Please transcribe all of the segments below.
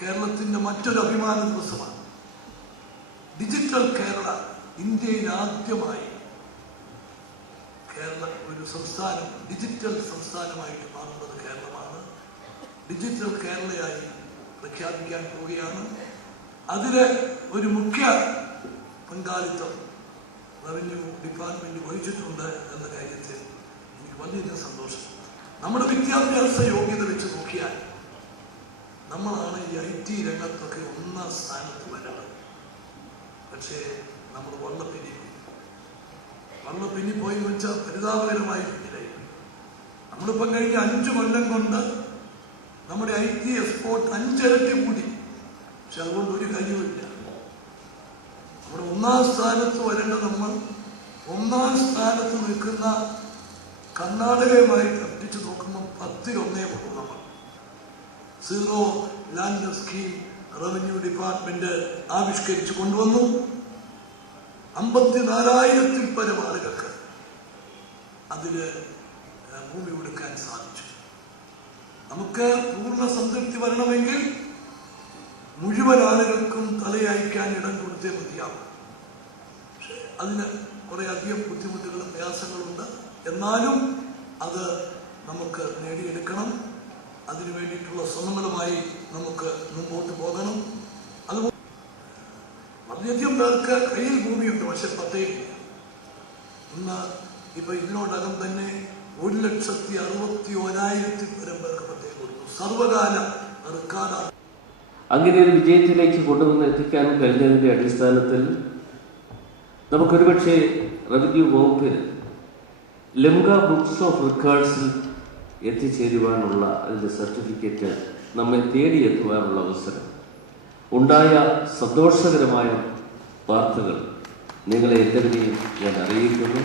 കേരളത്തിൻ്റെ മറ്റൊരു അഭിമാന ദിവസമാണ്. ഡിജിറ്റൽ കേരള. ഇന്ത്യയിൽ ആദ്യമായി കേരളം ഒരു സംസ്ഥാനം ഡിജിറ്റൽ സംസ്ഥാനമായിട്ട് മാറുന്നത് കേരളമാണ്. ഡിജിറ്റൽ കേരളയായി പ്രഖ്യാപിക്കാൻ പോവുകയാണ്. അതിലെ ഒരു മുഖ്യ പങ്കാളിത്തം റവന്യൂ ഡിപ്പാർട്ട്മെന്റ് വഹിച്ചിട്ടുണ്ട് എന്ന കാര്യത്തിൽ എനിക്ക് വളരെയധികം സന്തോഷം. നമ്മുടെ വിദ്യാഭ്യാസ യോഗ്യത വെച്ച് നോക്കിയാൽ നമ്മളാണ് ഈ IT രംഗത്തൊക്കെ ഒന്നാം സ്ഥാനത്ത് വരണം. പക്ഷേ നമ്മൾ വള്ളപ്പിന്നി പോയി വെച്ചാൽ പരിതാപകരമായി പിന്നിലായി. നമ്മളിപ്പം കഴിഞ്ഞ 5 കൊല്ലം കൊണ്ട് നമ്മുടെ IT എക്സ്പോർട്ട് 5 ഇരട്ടി കൂടി. പക്ഷെ അതുകൊണ്ട് ഒരു കാര്യമില്ല. നമ്മുടെ ഒന്നാം സ്ഥാനത്ത് വരേണ്ട നമ്മൾ ഒന്നാം സ്ഥാനത്ത് നിൽക്കുന്ന കർണാടകയുമായി കണ്ടിച്ച് നോക്കുമ്പോൾ 10-1 ഉള്ളൂ. നമ്മൾ zero land scheme revenue department ആവിഷ്കരിച്ചു കൊണ്ടുവന്നു. 54,000-ൽ പരം ആളുകൾക്ക് അതില് ഭൂമി കൊടുക്കാൻ സാധിച്ചു. നമുക്ക് പൂർണ്ണ സംതൃപ്തി വരണമെങ്കിൽ മുഴുവൻ ആളുകൾക്കും തലയയക്കാൻ ഇടം കൊടുത്തേ മതിയാവും. പക്ഷെ അതിന് കുറെ അധികം ബുദ്ധിമുട്ടുകളും പ്രയാസങ്ങളുണ്ട്. എന്നാലും അത് നമുക്ക് നേടിയെടുക്കണം. അതിനു വേണ്ടിയിട്ടുള്ള ശ്രമങ്ങളുമായി നമുക്ക് മുമ്പോട്ട് പോകണം. അതുപോലെ വളരെയധികം പേർക്ക് കയ്യിൽ ഭൂമിയുണ്ട്, പക്ഷെ പട്ടയമില്ല. ഇന്ന് ഇപ്പൊ ഇതിനോടകം തന്നെ 1,61,000-ൽ പരം പേർക്ക് പട്ടയം കൊടുത്തു. സർവകാല റെക്കോർഡാണ്. അങ്ങനെ ഒരു വിജയത്തിലേക്ക് കൊണ്ടുവന്ന് എത്തിക്കാൻ കഴിഞ്ഞതിന്റെ അടിസ്ഥാനത്തിൽ നമുക്കൊരുപക്ഷെ റവന്യൂ വകുപ്പിൽ ലിംഗ ബുക്സ് ഓഫ് റെക്കോർഡ്സിൽ എത്തിച്ചേരുവാനുള്ള അതിൻ്റെ സർട്ടിഫിക്കറ്റ് നമ്മെ തേടിയെത്തുവാനുള്ള അവസരം ഉണ്ടായ സന്തോഷകരമായ വാർത്തകൾ നിങ്ങളെ എല്ലാവരെയും ഞാൻ അറിയിക്കുന്നു.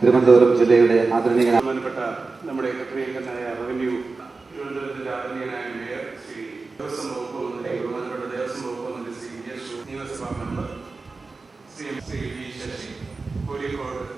തിരുവനന്തപുരം ജില്ലയുടെ ആദരണീയനായ നമ്മുടെ പ്രിയങ്കരനായ റവന്യൂ തിരുവനന്തപുരത്തിന്റെ ആദരണീയനായ മേയർ ശ്രീ ദേവസ്വം വകുപ്പ് മന്ത്രി, ബഹുമാനപ്പെട്ട ദേവസ്വം വകുപ്പ് മന്ത്രി ശ്രീ നിയമസഭാ മെമ്പർ ശ്രീ വി ശശി, കോഴിക്കോട്